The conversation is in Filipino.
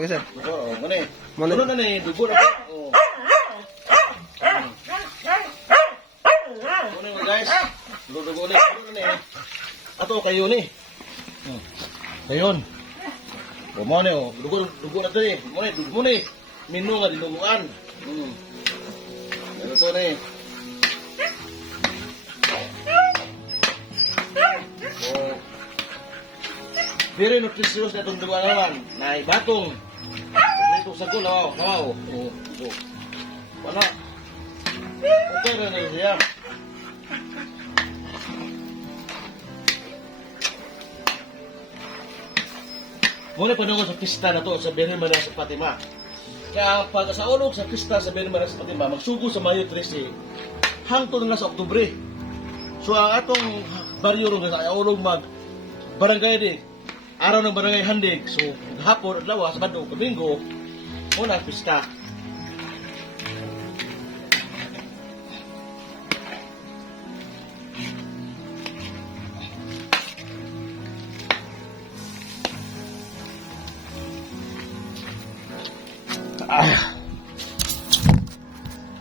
Okay, sir. Oo, muna eh. Muna. Muna na eh, dugo na po. Oo. Muna mo guys. Dugo na. Muna na eh. Ato kayo ni. Kayon. Muna oh. Dugo na to eh. Dugo na eh. Minu nga dinuguan. Ano to na eh. Oh. Very nutritious na itong duguan naman. Naibatong. Ito sa ko, lawaw. Wala. Okay na na siya. Muna panungo sa pista na to sa Birhen Maria sa Fatima. Kaya pag sa ulog sa pista sa Birhen Maria sa Fatima, magsugo sa Mayo 13, hangtod na sa Oktubre. So ang atong baryo ron sa ulog mag barangay din. Araw ng barangay handig. So hapon at lawas, Sabado, Domingo, muna ang pista. Ah.